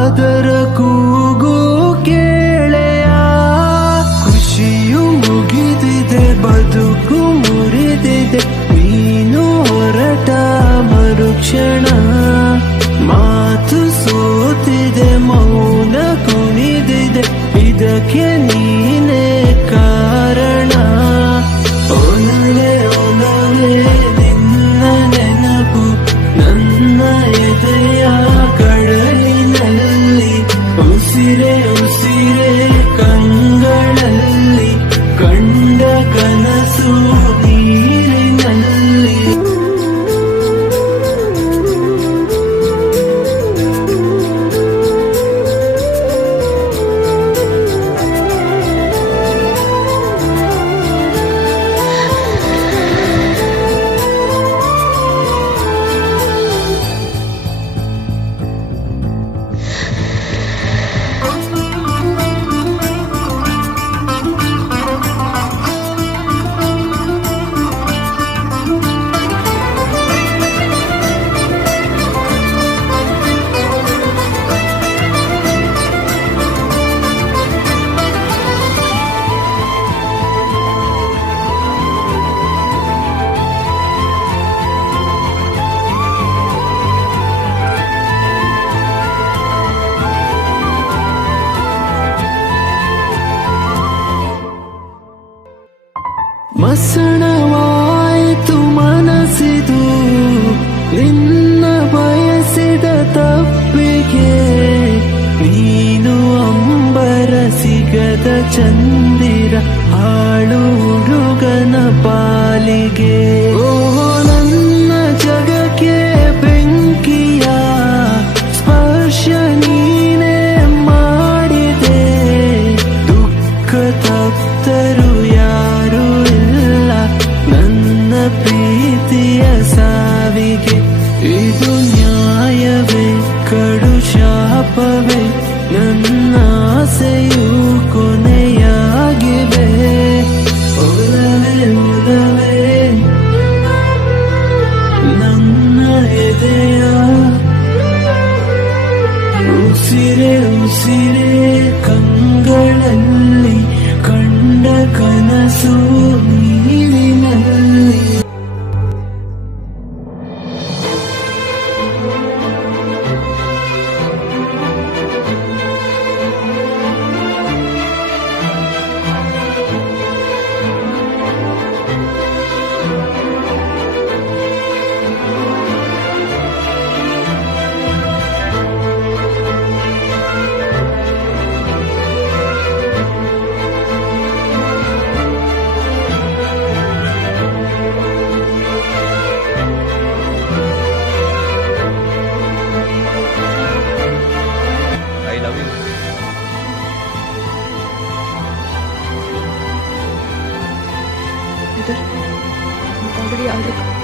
ಅದರ ಕೂಗು ಕೇಳೆಯ. ಖುಷಿಯು ಮುಗಿದಿದೆ, ಬದುಕು ಮುರಿದಿದೆ, ನೀನು ಹೊರಟ ಮರುಕ್ಷಣ. ಮಾತು ಸೋತಿದೆ, ಮೌನ ಕುಣಿದಿದೆ, ಇದಕ್ಕೆ ನೀನೇ ಕಾರಣ. ಒಲವೇ ಒಲವೇ ನಿನ್ನ ನೆನಪು ನನ್ನ ಎದೆಯ ಕಡಲಿನಲ್ಲಿ. ಉಸಿರೇ ಉಸಿರೇ ಕಂಗಳಲ್ಲಿ, ಕಂಡ ಕನಸು ನೀರಿನಲ್ಲಿ. ಮಸಣವಾಯಿತು ಮನಸ್ಸಿದು ನಿನ್ನ ಬಯಸಿದ ತಪ್ಪಿಗೆ. ನೀನು ಅಂಬರ ಸಿಗದ ಚಂದಿರ, ಹಾಳು ಹುಡುಗನ ಪಾಲಿಗೆ. ಓ ನನ್ನ ಜಗಕ್ಕೆ ಬೆಂಕಿಯ ಸ್ಪರ್ಶ ನೀನೇ ಮಾಡಿದೆ. ದುಃಖ ತಪ್ತರು ಯಾರು ಇಲ್ಲ ನನ್ನ ಪ್ರೀತಿಯ ಸಾವಿಗೆ. ಇದು ನ್ಯಾಯವೇ ಕಡು ಶಾಪವೇ, ನನ್ನ ಆಸೆಯು ಕೊನೆಯಾಗಿವೆ. ಒಲವೇ ಒಲವೇ ನನ್ನ ಎದೆಯ ಉಸಿರೇ ಉಸಿರೇ ಕಂಗಳಲ್ಲಿ, ಕಂಡ ಕನಸು ನೀರಿನಲ್ಲಿ. इधर ऑलरेडी